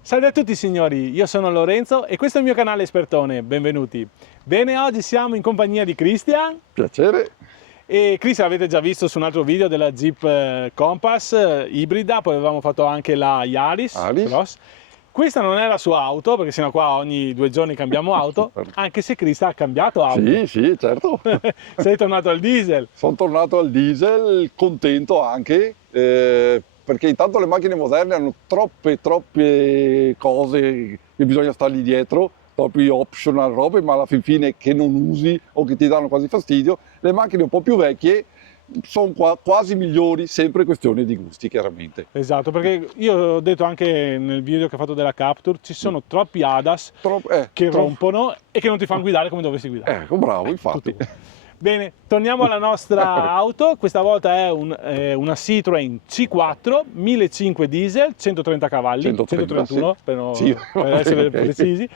Salve a tutti signori, io sono Lorenzo e questo è il mio canale Espertone, benvenuti. Bene, oggi siamo in compagnia di Christian. Piacere. E Christian avete già visto su un altro video della Jeep Compass ibrida, poi avevamo fatto anche la Yaris Cross. Questa non è la sua auto, perché sennò qua ogni 2 giorni cambiamo auto, anche se Christian ha cambiato auto. Sì, certo. Sei tornato al diesel. Sono tornato al diesel, contento anche, perché intanto le macchine moderne hanno troppe cose che bisogna stargli dietro, troppi optional robe, ma alla fin fine che non usi o che ti danno quasi fastidio. Le macchine un po' più vecchie sono quasi migliori, sempre questione di gusti chiaramente. Esatto, perché io ho detto anche nel video che ho fatto della Capture, ci sono troppi ADAS che rompono e che non ti fanno guidare come dovresti guidare. Ecco, bravo, infatti. Bene, torniamo alla nostra auto, questa volta è una Citroën C4 1500 diesel, 130 cavalli, 131 sì. per essere precisi,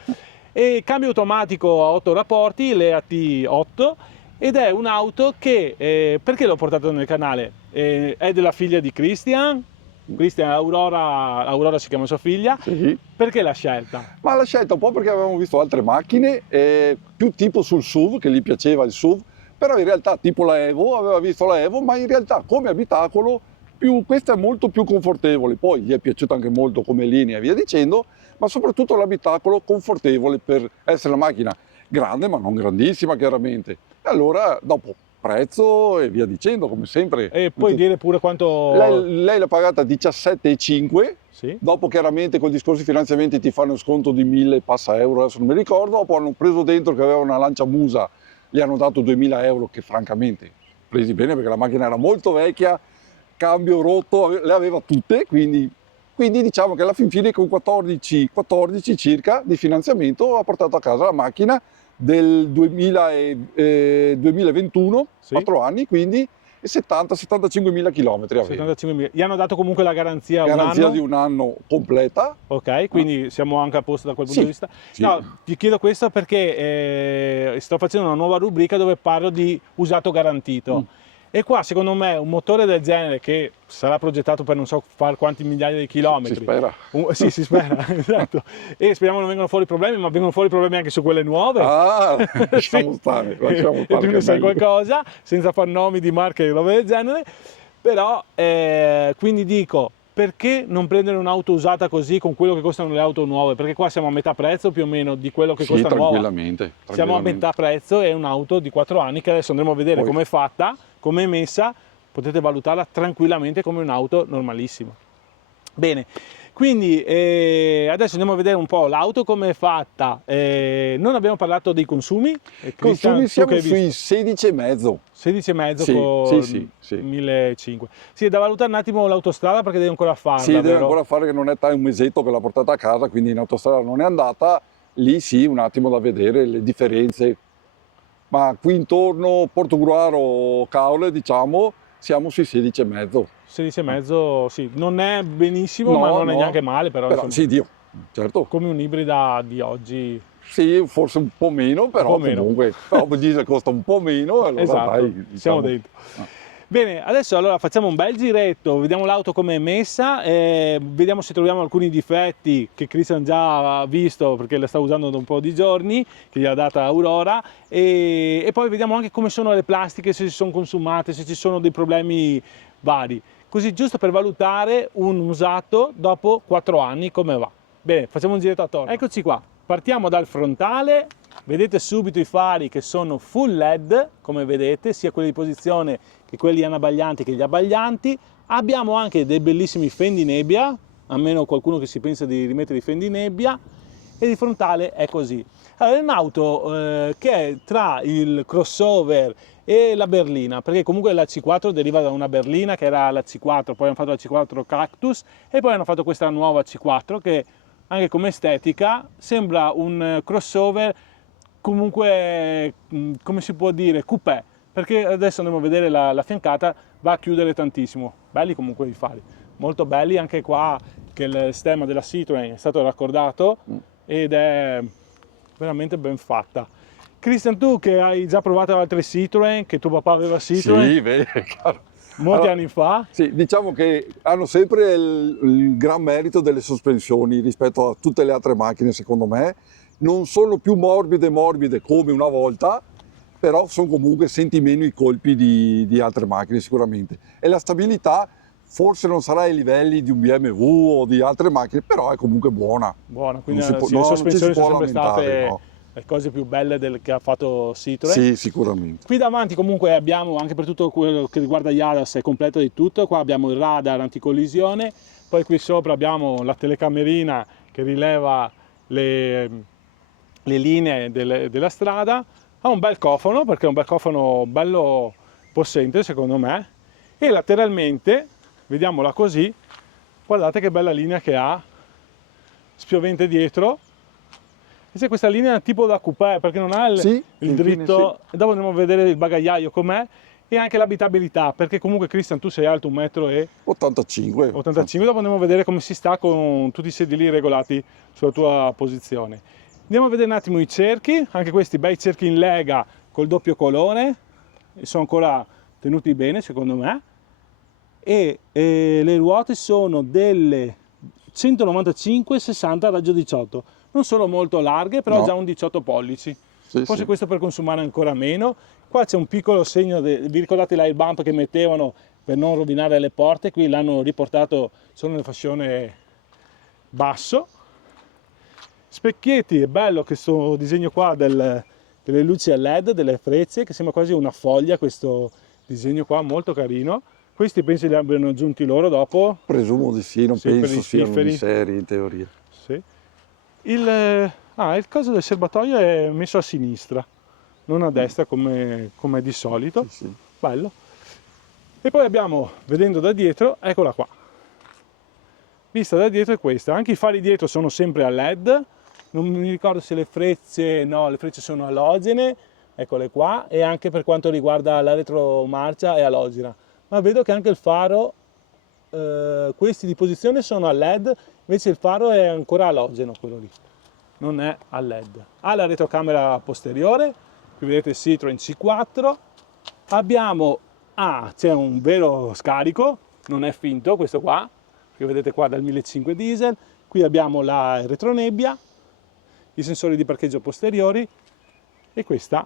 e cambio automatico a 8 rapporti, l'EAT 8, ed è un'auto che, perché l'ho portato nel canale? È della figlia di Christian, Aurora si chiama sua figlia. Sì. Perché l'ha scelta? Ma l'ha scelta un po' perché avevamo visto altre macchine, più tipo sul SUV, che gli piaceva il SUV, però in realtà tipo la Evo, aveva visto la Evo, ma in realtà come abitacolo questa è molto più confortevole. Poi gli è piaciuta anche molto come linea e via dicendo, ma soprattutto l'abitacolo confortevole per essere una macchina grande ma non grandissima chiaramente. E allora dopo prezzo e via dicendo, come sempre. E puoi dire pure quanto... Lei l'ha pagata 17,5, sì. Dopo chiaramente con i discorsi finanziamenti ti fanno sconto di 1000 passa euro, adesso non mi ricordo, dopo hanno preso dentro che aveva una Lancia Musa, gli hanno dato 2000 euro che francamente presi bene perché la macchina era molto vecchia, cambio rotto, le aveva tutte, quindi diciamo che alla fin fine con 14 circa di finanziamento ha portato a casa la macchina del 2021, sì. 4 anni, quindi 70-75 mila chilometri aveva. Gli hanno dato comunque la garanzia un anno? Di un anno completa. Ok, quindi siamo anche a posto da quel punto di vista. Sì. No, ti chiedo questo perché sto facendo una nuova rubrica dove parlo di usato garantito. E qua secondo me un motore del genere che sarà progettato per non so fare quanti migliaia di chilometri. Si spera. Sì, si spera, esatto. E speriamo non vengano fuori problemi, ma vengono fuori problemi anche su quelle nuove. Lasciamo stare. E tu ne sai qualcosa, senza far nomi di marche e robe del genere. Però, quindi dico, perché non prendere un'auto usata così con quello che costano le auto nuove? Perché qua siamo a metà prezzo più o meno di quello che costa nuova. Tranquillamente. Siamo a metà prezzo, è un'auto di 4 anni che adesso andremo a vedere come è fatta, come è messa, potete valutarla tranquillamente come un'auto normalissima. Bene, quindi adesso andiamo a vedere un po' l'auto come è fatta. Non abbiamo parlato dei consumi. Consumi siamo sui 16,5. 16,5 con 1.500. Sì, è da valutare un attimo l'autostrada perché deve ancora farla. Sì, deve ancora fare, che non è un mesetto che l'ha portata a casa, quindi in autostrada non è andata. Lì sì, un attimo da vedere le differenze. Ma qui intorno, Portogruaro, Caole, diciamo, siamo sui 16,5. 16,5, sì, non è benissimo, ma non è neanche male, però insomma, sì, Dio, certo. Come un'ibrida di oggi. Sì, forse un po' meno, però comunque il diesel costa un po' meno, allora esatto, dai, diciamo, siamo dentro. Bene, adesso allora facciamo un bel giretto, vediamo l'auto come è messa, vediamo se troviamo alcuni difetti che Christian già ha visto perché la sta usando da un po' di giorni, che gli ha data Aurora, e poi vediamo anche come sono le plastiche, se si sono consumate, se ci sono dei problemi vari. Così giusto per valutare un usato dopo 4 anni come va. Bene, facciamo un giretto attorno. Eccoci qua, partiamo dal frontale. Vedete subito i fari che sono full LED, come vedete, sia quelli di posizione che quelli anabaglianti che gli abbaglianti. Abbiamo anche dei bellissimi fendinebbia, a meno qualcuno che si pensa di rimettere i fendinebbia, e di frontale è così. Allora, è un'auto che è tra il crossover e la berlina, perché comunque la C4 deriva da una berlina che era la C4, poi hanno fatto la C4 Cactus e poi hanno fatto questa nuova C4 che anche come estetica sembra un crossover comunque, come si può dire, coupé, perché adesso andremo a vedere la fiancata, va a chiudere tantissimo. Belli comunque i fari, molto belli, anche qua che il stemma della Citroën è stato raccordato ed è veramente ben fatta. Christian, tu che hai già provato altre Citroën, che tuo papà aveva Citroën, sì, beh, chiaro. molti Allora, anni fa. sì, diciamo che hanno sempre il gran merito delle sospensioni rispetto a tutte le altre macchine, secondo me. Non sono più morbide come una volta, però sono comunque, senti meno i colpi di altre macchine sicuramente. E la stabilità forse non sarà ai livelli di un BMW o di altre macchine, però è comunque buona. Buono, quindi sì, le No, non ci si sospensioni sono può sempre lamentare, state no. le cose più belle che ha fatto Citroën. Sì, sicuramente. Qui davanti comunque abbiamo, anche per tutto quello che riguarda gli ADAS, è completo di tutto. Qua abbiamo il radar anticollisione, poi qui sopra abbiamo la telecamerina che rileva le linee della strada. Ha un bel cofano, perché è un bel cofano bello possente secondo me, e lateralmente, vediamola così, guardate che bella linea che ha, spiovente dietro. E c'è questa linea tipo da coupé, perché non ha Sì, il infine dritto, e dopo andiamo a vedere il bagagliaio com'è, e anche l'abitabilità, perché comunque Christian tu sei alto 1,85 m, 85. dopo andiamo a vedere come si sta con tutti i sedili regolati sulla tua posizione. Andiamo a vedere un attimo i cerchi, anche questi bei cerchi in lega col doppio colore, e sono ancora tenuti bene secondo me, e le ruote sono delle 195-60 raggio 18, non sono molto larghe, però No. già un 18 pollici. Sì, Forse sì. questo per consumare ancora meno. Qua c'è un piccolo segno, vi ricordate l'air bump che mettevano per non rovinare le porte? Qui l'hanno riportato solo nel fascione basso. Specchietti, è bello questo disegno qua delle luci a LED, delle frecce, che sembra quasi una foglia questo disegno qua, molto carino. Questi penso li abbiano aggiunti loro dopo. Presumo di sì, non Sì, per penso i siano di spifferi. serie in teoria. Sì. Il coso del serbatoio è messo a sinistra, non a destra come è di solito. Sì, sì. Bello. E poi abbiamo, vedendo da dietro, eccola qua. Vista da dietro è questa. Anche i fari dietro sono sempre a LED. Non mi ricordo se le frecce, no, le frecce sono alogene, eccole qua, e anche per quanto riguarda la retromarcia è alogena. Ma vedo che anche il faro, questi di posizione sono a LED, invece il faro è ancora alogeno, quello lì, non è a LED. Ha la retrocamera posteriore, qui vedete Citroën C4, abbiamo, c'è un vero scarico, non è finto questo qua, che vedete qua dal 1500 diesel, qui abbiamo la retronebbia, i sensori di parcheggio posteriori, e questa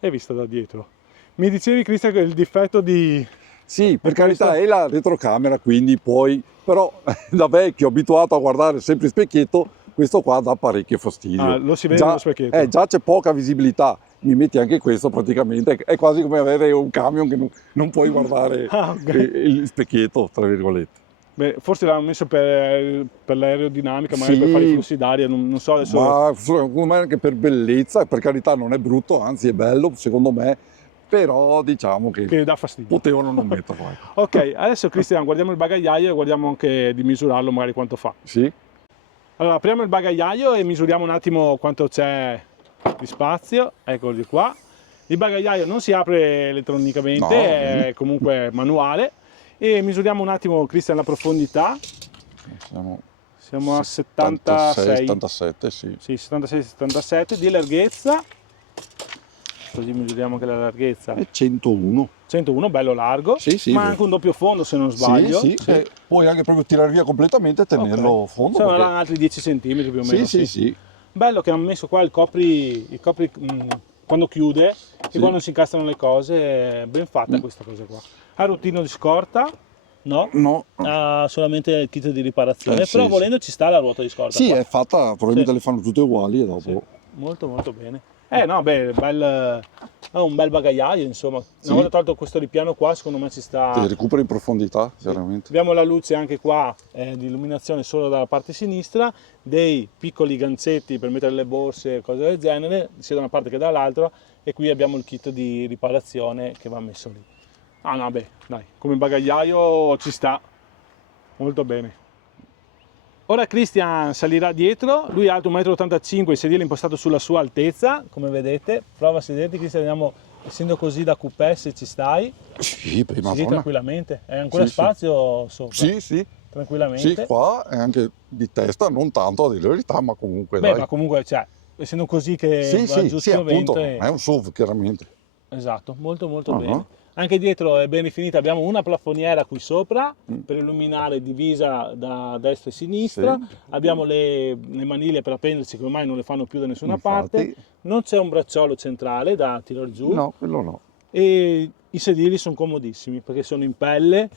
è vista da dietro. Mi dicevi Cristian che il difetto di... Sì, per E carità, questo? è la retrocamera, quindi poi, però da vecchio abituato a guardare sempre il specchietto, questo qua dà parecchio fastidio. Lo si vede nello specchietto. Già c'è poca visibilità, mi metti anche questo praticamente, è quasi come avere un camion che non puoi guardare Ok. il specchietto, tra virgolette. Beh, forse l'hanno messo per l'aerodinamica, magari Sì, per fare i flussi d'aria, non so adesso. ma secondo me anche per bellezza, per carità non è brutto, anzi è bello secondo me, però diciamo che Che dà fastidio. potevano non metterlo. Ecco. Ok, adesso Cristian guardiamo il bagagliaio e guardiamo anche di misurarlo magari quanto fa. Sì? Allora apriamo il bagagliaio e misuriamo un attimo quanto c'è di spazio, eccoli qua. Il bagagliaio non si apre elettronicamente, No, è comunque manuale, e misuriamo un attimo Cristian la profondità. Siamo a 76, 77, sì. sì, 76-77 di larghezza, così misuriamo anche la larghezza. E 101. 101, bello largo, Sì, sì, ma beh. anche un doppio fondo se non sbaglio. Sì, sì, e puoi anche proprio tirare via completamente e tenerlo Ok. fondo. Saranno perché- altri 10 cm più o Sì, meno. sì, sì. Bello che hanno messo qua il copri quando chiude, e Sì. quando si incastrano le cose, è ben fatta questa cosa qua. Ha routino di scorta? No? No. Ha solamente il kit di riparazione, Sì, però sì. volendo ci sta la ruota di scorta. Sì, qua. è fatta, probabilmente Sì. le fanno tutte uguali e dopo... Sì, molto molto bene. No, beh, ha un bel bagagliaio, insomma. Sì. Una volta tolto questo ripiano qua, secondo me ci sta. Ti recupera in profondità, chiaramente. Abbiamo la luce anche qua di illuminazione solo dalla parte sinistra, dei piccoli gancetti per mettere le borse e cose del genere, sia da una parte che dall'altra, e qui abbiamo il kit di riparazione che va messo lì. Ah no, beh, dai, come bagagliaio ci sta, molto bene. Ora Christian salirà dietro, lui è alto 1,85 m, il sedile è impostato sulla sua altezza, come vedete. Prova a sederti Christian, vediamo, essendo così da coupé, se ci stai. Sì, prima Sì, donna. tranquillamente, è ancora Sì, sì. spazio sopra. Sì, sì. Tranquillamente. Sì, qua è anche di testa, non tanto a dire la verità, ma comunque Beh, dai. ma comunque, cioè, essendo così che Sì, va sì, giù sì, appunto, spiovente, è un SUV chiaramente. esatto, molto molto Ah, bene. Anche dietro è ben rifinita, abbiamo una plafoniera qui sopra per illuminare divisa da destra e sinistra, Sì. abbiamo le maniglie per appendersi che ormai non le fanno più da nessuna Infatti. parte, non c'è un bracciolo centrale da tirar giù No, quello no. e i sedili sono comodissimi perché sono in pelle,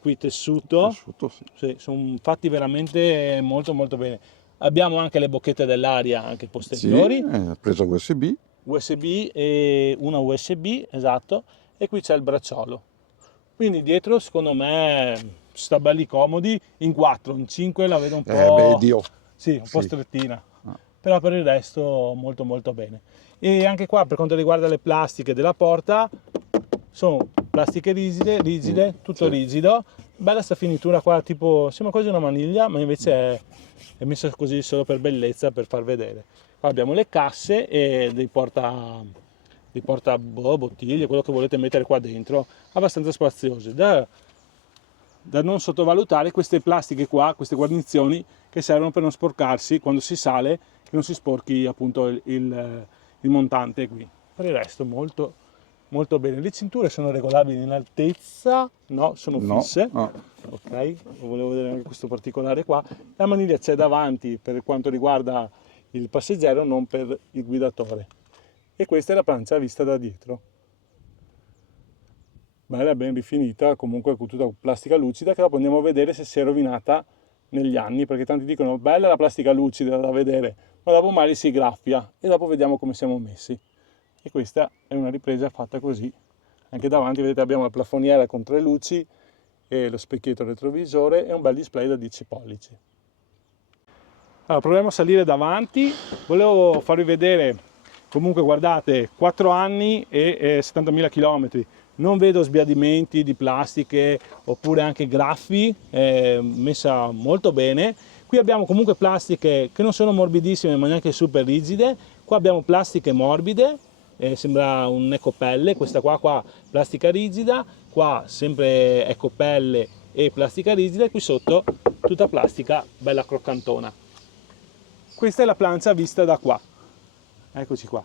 qui tessuto, Tessuto, sì. sì, sono fatti veramente molto molto bene. Abbiamo anche le bocchette dell'aria anche posteriori. Sì, presa USB. USB e una USB, esatto, e qui c'è il bracciolo. Quindi dietro secondo me sta belli comodi, in 4, in 5 la vedo un po', Beh, Dio. sì, un po' Sì. strettina, Ah. però per il resto molto molto bene. E anche qua per quanto riguarda le plastiche della porta, sono plastiche rigide, tutto Sì. rigido, bella sta finitura qua, tipo sembra quasi una maniglia, ma invece è messa così solo per bellezza, per far vedere. Qua abbiamo le casse e dei bottiglie, quello che volete mettere qua dentro, abbastanza spaziosi. Da non sottovalutare queste plastiche qua, queste guarnizioni che servono per non sporcarsi quando si sale, che non si sporchi appunto il montante qui. Per il resto molto molto bene. Le cinture sono regolabili in altezza, no, sono No. fisse. Ah. Ok, volevo vedere anche questo particolare qua. La maniglia c'è davanti per quanto riguarda il passeggero, non per il guidatore. E questa è la plancia vista da dietro. Bella, ben rifinita, comunque con tutta plastica lucida, che dopo andiamo a vedere se si è rovinata negli anni, perché tanti dicono bella la plastica lucida da vedere, ma dopo magari si graffia e dopo vediamo come siamo messi. E questa è una ripresa fatta così. Anche davanti vedete abbiamo la plafoniera con 3 luci e lo specchietto retrovisore e un bel display da 10 pollici. Allora, proviamo a salire davanti. Volevo farvi vedere, comunque guardate, 4 anni e 70.000 km. Non vedo sbiadimenti di plastiche oppure anche graffi, messa molto bene. Qui abbiamo comunque plastiche che non sono morbidissime ma neanche super rigide. Qua abbiamo plastiche morbide, sembra un ecopelle, questa qua plastica rigida, qua sempre ecopelle e plastica rigida, e qui sotto tutta plastica bella croccantona. Questa è la plancia vista da qua, eccoci qua.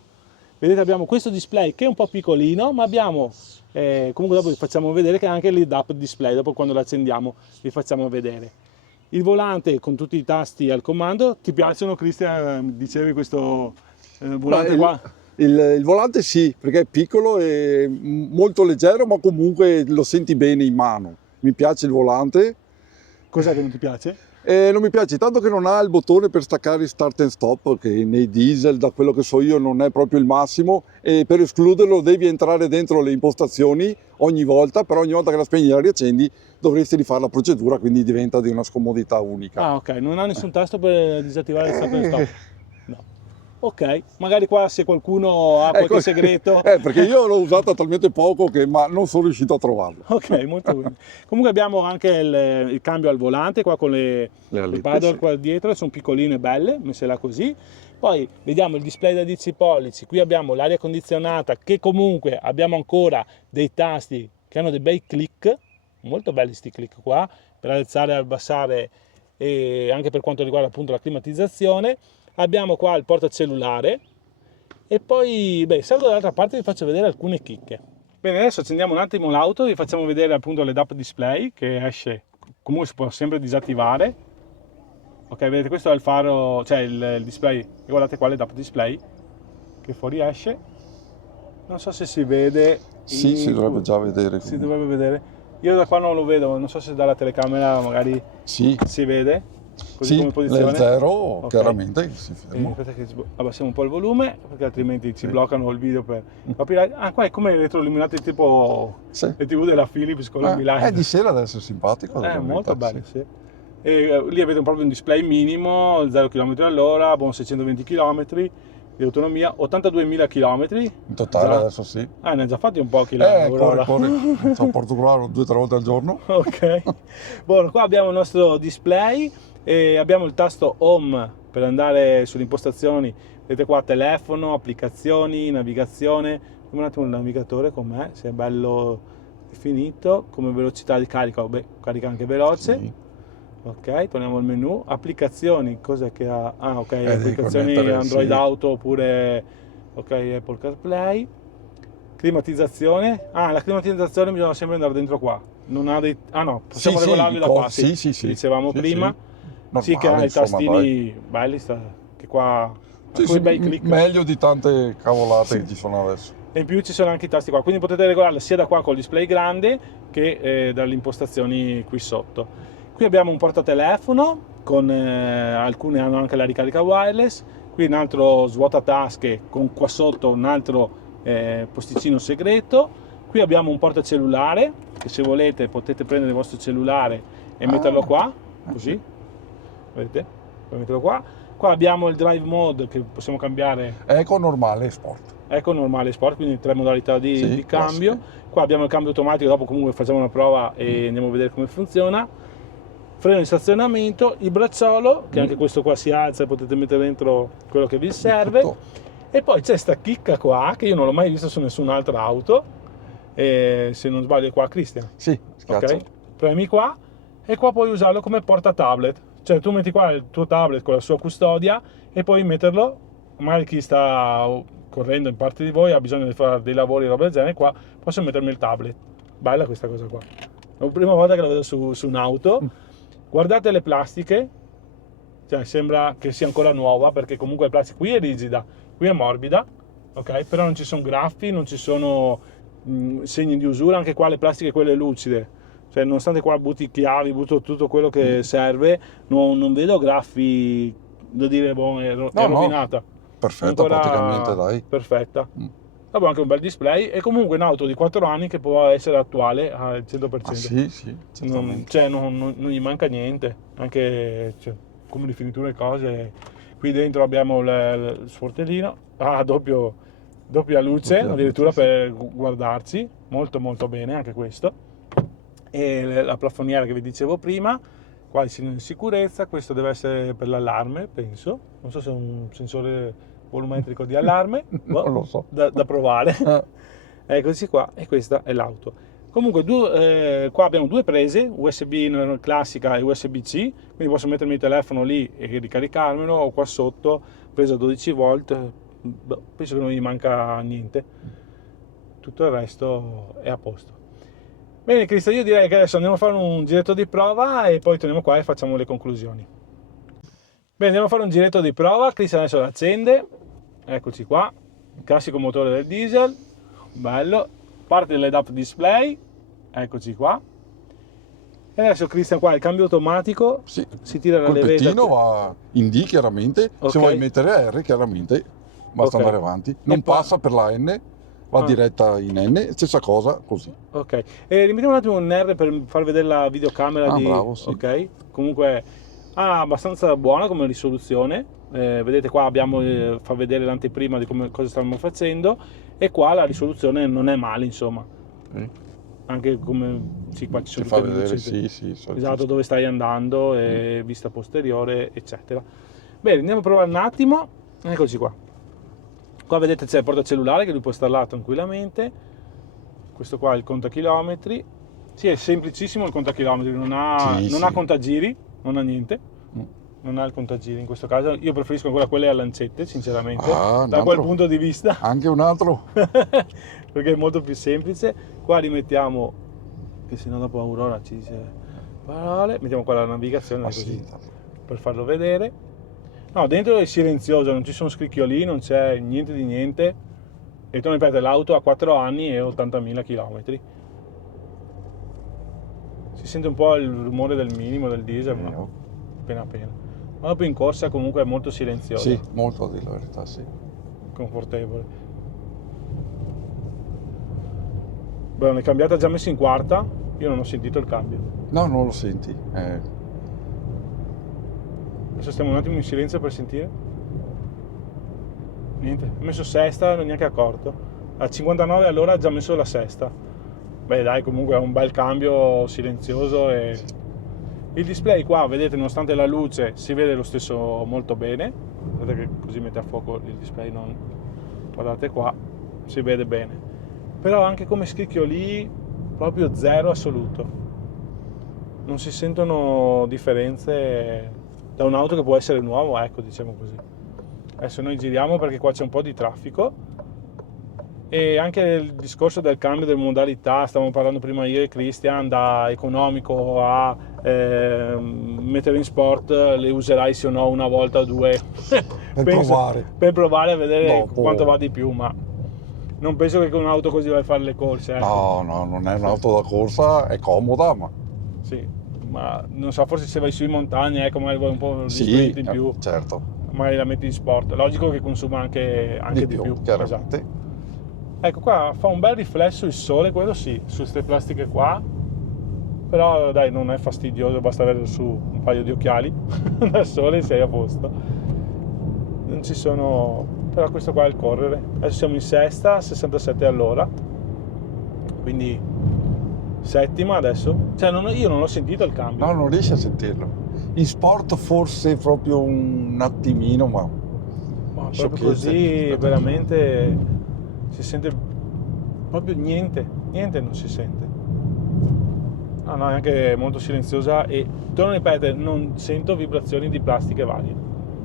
Vedete abbiamo questo display che è un po' piccolino, ma abbiamo, comunque dopo vi facciamo vedere che è anche l'head-up display, dopo quando lo accendiamo vi facciamo vedere. Il volante con tutti i tasti al comando, ti piacciono Cristian? Dicevi questo volante qua? Il volante sì, perché è piccolo e molto leggero, ma comunque lo senti bene in mano. Mi piace il volante. Cos'è che non ti piace? Non mi piace tanto che non ha il bottone per staccare il start and stop, che nei diesel, da quello che so io, non è proprio il massimo, e per escluderlo devi entrare dentro le impostazioni ogni volta, però ogni volta che la spegni e la riaccendi dovresti rifare la procedura, quindi diventa di una scomodità unica. Ah, ok, non ha nessun tasto per disattivare il start and stop? No. Ok, magari qua se qualcuno ha qualche segreto. Perché io l'ho usata talmente poco ma non sono riuscito a trovarlo. Ok, molto bene. Comunque abbiamo anche il cambio al volante qua con le alette, paddle sì. qua dietro, sono piccoline e belle, messe là così. Poi vediamo il display da 10 pollici, qui abbiamo l'aria condizionata, che comunque abbiamo ancora dei tasti che hanno dei bei click, molto belli sti click qua, per alzare e abbassare, e anche per quanto riguarda appunto la climatizzazione. Abbiamo qua il portacellulare e poi, salgo dall'altra parte e vi faccio vedere alcune chicche. Bene, adesso accendiamo un attimo l'auto, vi facciamo vedere appunto l'head-up display che esce, comunque si può sempre disattivare. Ok, vedete questo è il faro, cioè il display, e guardate qua l'head-up display che fuori esce. Non so se si vede. Sì, si dovrebbe già vedere. Si dovrebbe vedere. Io da qua non lo vedo, non so se dalla telecamera magari sì. si vede. Così sì, come posizione. zero, Okay. Chiaramente si ferma. Aspetta che abbassiamo un po' il volume, perché altrimenti ci bloccano il video per copyright. Ah, qua è come retroilluminati tipo le TV della Philips con la bilancia. Di sera deve essere simpatico. Molto bello, sì. E lì avete proprio un display minimo, 0 km all'ora, buon 620 km di autonomia, 82.000 km. In totale adesso sì. Ne ha già fatti un po' chilometri. Corre. Sono a Portogallo 2 o 3 volte al giorno. Ok. Buono, qua abbiamo il nostro display e abbiamo il tasto home per andare sulle impostazioni. Vedete qua telefono, applicazioni, navigazione. Vediamo un attimo il navigatore com'è, se è bello definito. Come velocità di carica, carica anche veloce. Sì. Ok, torniamo al menu. Applicazioni, cos'è che ha? Ah, ok, applicazioni Android Auto oppure ok, Apple CarPlay. Climatizzazione. La climatizzazione bisogna sempre andare dentro qua. Non ha dei... no, possiamo Sì, regolarli da qua, sì. sì. Dicevamo Sì, prima. sì. Sì, che ha Normale, i tastini belli, che qua... Sì, Come sì, bei click. meglio di tante cavolate Sì. che ci sono adesso. E in più ci sono anche i tasti qua, quindi potete regolarle sia da qua col display grande che dalle impostazioni qui sotto. Qui abbiamo un portatelefono, con alcune hanno anche la ricarica wireless, qui un altro svuotatasche con qua sotto un altro posticino segreto. Qui abbiamo un portacellulare, che se volete potete prendere il vostro cellulare e metterlo qua, così, vedete? Puoi metterlo qua. Qua abbiamo il drive mode che possiamo cambiare. Eco, normale e sport. Ecco, normale sport, quindi 3 modalità di Sì, cambio. classiche. Qua abbiamo il cambio automatico, dopo comunque facciamo una prova e andiamo a vedere come funziona. Freno di stazionamento, il bracciolo, che anche questo qua si alza e potete mettere dentro quello che vi serve. Tutto. E poi c'è sta chicca qua, che io non l'ho mai vista su nessun'altra auto. E se non sbaglio è qua, Cristian. Sì, schiaccia. Ok? Premi qua e qua puoi usarlo come porta tablet. Cioè tu metti qua il tuo tablet con la sua custodia e puoi metterlo, magari chi sta correndo in parte di voi ha bisogno di fare dei lavori e roba del genere, qua posso mettermi il tablet. Bella questa cosa qua. È la prima volta che la vedo su un'auto. Guardate le plastiche, cioè sembra che sia ancora nuova perché comunque la plastica qui è rigida, qui è morbida, ok? Però non ci sono graffi, non ci sono segni di usura, anche qua le plastiche quelle lucide. Cioè, nonostante qua butti chiavi, butto tutto quello che serve, non vedo graffi da dire, boh, è rovinata. Perfetta praticamente, dai. Perfetta. Vabbè, anche un bel display e comunque un'auto di 4 anni che può essere attuale al 100%. Sì, certamente. Non gli manca niente, anche come rifiniture e cose. Qui dentro abbiamo il sportellino, doppia luce, addirittura sì. per guardarci, molto molto bene anche questo. E la plafoniera che vi dicevo prima, qua il segno di sicurezza, questo deve essere per l'allarme, penso, non so se è un sensore volumetrico di allarme, Non lo so. da provare. Eccoci qua, e questa è l'auto. Comunque qua abbiamo due prese, USB classica e USB-C, quindi posso mettermi il telefono lì e ricaricarmelo, o qua sotto, presa 12 volt, penso che non gli manca niente, tutto il resto è a posto. Bene Cristian, io direi che adesso andiamo a fare un giretto di prova e poi torniamo qua e facciamo le conclusioni. Bene, andiamo a fare un giretto di prova. Cristian adesso l'accende, eccoci qua, il classico motore del diesel, bello, parte l'head-up display, eccoci qua. E adesso Cristian qua il cambio automatico, Sì. si tira la Col levetta. pettino va in D chiaramente, Ok. se vuoi mettere R chiaramente basta Ok. andare avanti, non E poi- passa per la N, va diretta in N, stessa cosa così. Ok, e rimettiamo un attimo un R per far vedere la videocamera di... Bravo, sì. Ok, comunque abbastanza buona come risoluzione, vedete qua abbiamo fa vedere l'anteprima di cosa stiamo facendo e qua la risoluzione non è male insomma, Sì. anche come qua ci Ti sono fa tutte le vedere, luci, sì, esatto, dove stai andando e vista posteriore eccetera. Bene, andiamo a provare un attimo, eccoci qua. Qua vedete c'è il portacellulare che lui può installare tranquillamente. Questo qua è il contachilometri. Sì, è semplicissimo il contachilometri, non ha contagiri, non ha niente. Non ha il contagiri in questo caso. Io preferisco ancora quelle a lancette, sinceramente, da quel punto di vista. Anche un altro. Perché è molto più semplice. Qua rimettiamo, che se no dopo Aurora ci dice parole. Mettiamo qua la navigazione così, per farlo vedere. No, dentro è silenzioso, non ci sono scricchiolini, non c'è niente di niente. E tu ripeto, l'auto ha 4 anni e 80.000 km. Si sente un po' il rumore del minimo del diesel, ma appena appena. Ma dopo in corsa comunque è molto silenzioso. Sì, molto a dire la verità, sì. Confortevole. Beh, è cambiata già messo in quarta, io non ho sentito il cambio. No, non lo senti. Adesso stiamo un attimo in silenzio per sentire. Niente, ho messo sesta, non neanche accorto. A 59 all'ora ha già messo la sesta. Beh dai, comunque è un bel cambio silenzioso e... Il display qua, vedete, nonostante la luce, si vede lo stesso molto bene. Guardate che così mette a fuoco il display, non... Guardate qua, si vede bene. Però anche come scricchioli, proprio zero assoluto. Non si sentono differenze da un'auto che può essere nuovo, ecco, diciamo così. Adesso noi giriamo perché qua c'è un po' di traffico. E anche il discorso del cambio delle modalità, stavamo parlando prima io e Christian, da economico a mettere in sport, le userai sì o no una volta o due per provare a vedere quanto va di più, ma non penso che con un'auto così vai a fare le corse. No, non è un'auto da corsa, è comoda, ma... Sì, ma non so, forse se vai su in montagna, ecco, magari vuoi un po' di sprint in più, certo, magari la metti in sport. Logico che consuma anche di più. Chiaramente. Esatto. Ecco qua, fa un bel riflesso il sole, quello sì, su queste plastiche qua, però dai, non è fastidioso, basta avere su un paio di occhiali da sole e sei a posto. Non ci sono, però questo qua è il correre. Adesso siamo in sesta, 67 all'ora, quindi settima adesso. Cioè io non l'ho sentito il cambio. No, non riesci a sentirlo. In sport forse proprio un attimino, ma proprio così veramente si sente proprio niente non si sente. No, è anche molto silenziosa e torno a ripetere, non sento vibrazioni di plastiche varie,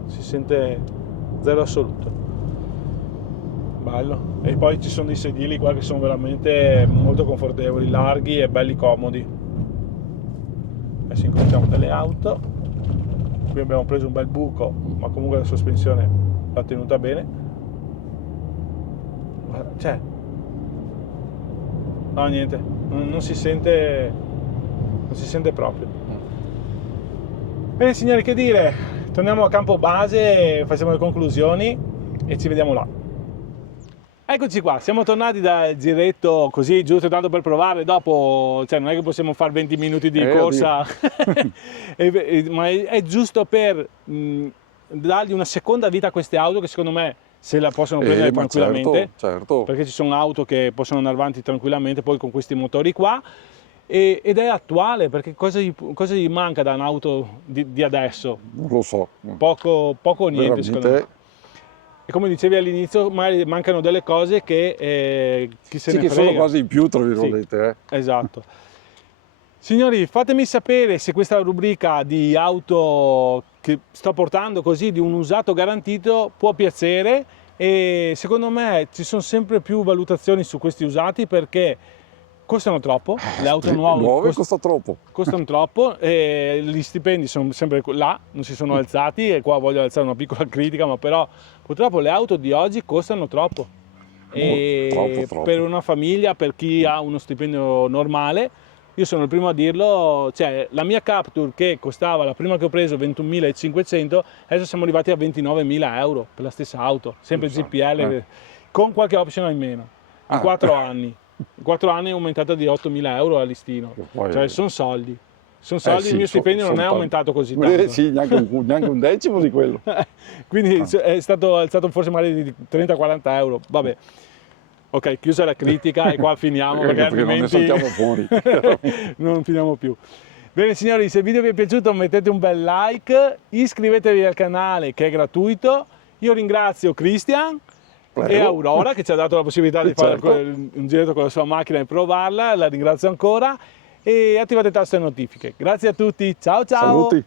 si sente zero assoluto. Bello. E poi ci sono dei sedili qua che sono veramente molto confortevoli, larghi e belli comodi. Adesso incontriamo delle auto. Qui abbiamo preso un bel buco, ma comunque la sospensione l'ha tenuta bene. Cioè, no, niente, non si sente proprio. Bene signori, che dire, torniamo a campo base, facciamo le conclusioni e ci vediamo là. Eccoci qua, siamo tornati dal giretto così, giusto tanto per provare, dopo, cioè non è che possiamo fare 20 minuti di corsa, ma è giusto per dargli una seconda vita a queste auto che secondo me se la possono prendere tranquillamente, certo. Perché ci sono auto che possono andare avanti tranquillamente poi con questi motori qua, ed è attuale, perché cosa gli manca da un'auto di adesso? Non lo so. Poco o niente, veramente... secondo me. E come dicevi all'inizio, magari mancano delle cose che chi se ne frega. Che sono cose in più, tra virgolette. Sì, esatto. Signori, fatemi sapere se questa rubrica di auto che sto portando così, di un usato garantito, può piacere, e secondo me ci sono sempre più valutazioni su questi usati perché costano troppo, le auto nuove costano troppo, e gli stipendi sono sempre là, non si sono alzati, e qua voglio alzare una piccola critica, ma però purtroppo le auto di oggi costano troppo. Troppo. Per una famiglia, per chi ha uno stipendio normale, io sono il primo a dirlo, cioè la mia Captur che costava, la prima che ho preso, 21.500, adesso siamo arrivati a 29.000 euro per la stessa auto, sempre GPL, con qualche option in meno, in 4 anni. In 4 anni è aumentata di 8.000 euro a listino, cioè sono soldi. Il mio stipendio non è aumentato così tanto. Sì, neanche un decimo di quello. Quindi è stato alzato forse magari di 30-40 euro, vabbè. Ok, chiusa la critica e qua finiamo perché altrimenti non ne saltiamo fuori. Non finiamo più. Bene signori, se il video vi è piaciuto mettete un bel like, iscrivetevi al canale che è gratuito. Io ringrazio Christian e Aurora che ci ha dato la possibilità di fare un giretto con la sua macchina e provarla, la ringrazio ancora, e attivate il tasto delle notifiche. Grazie a tutti, ciao ciao! Saluti!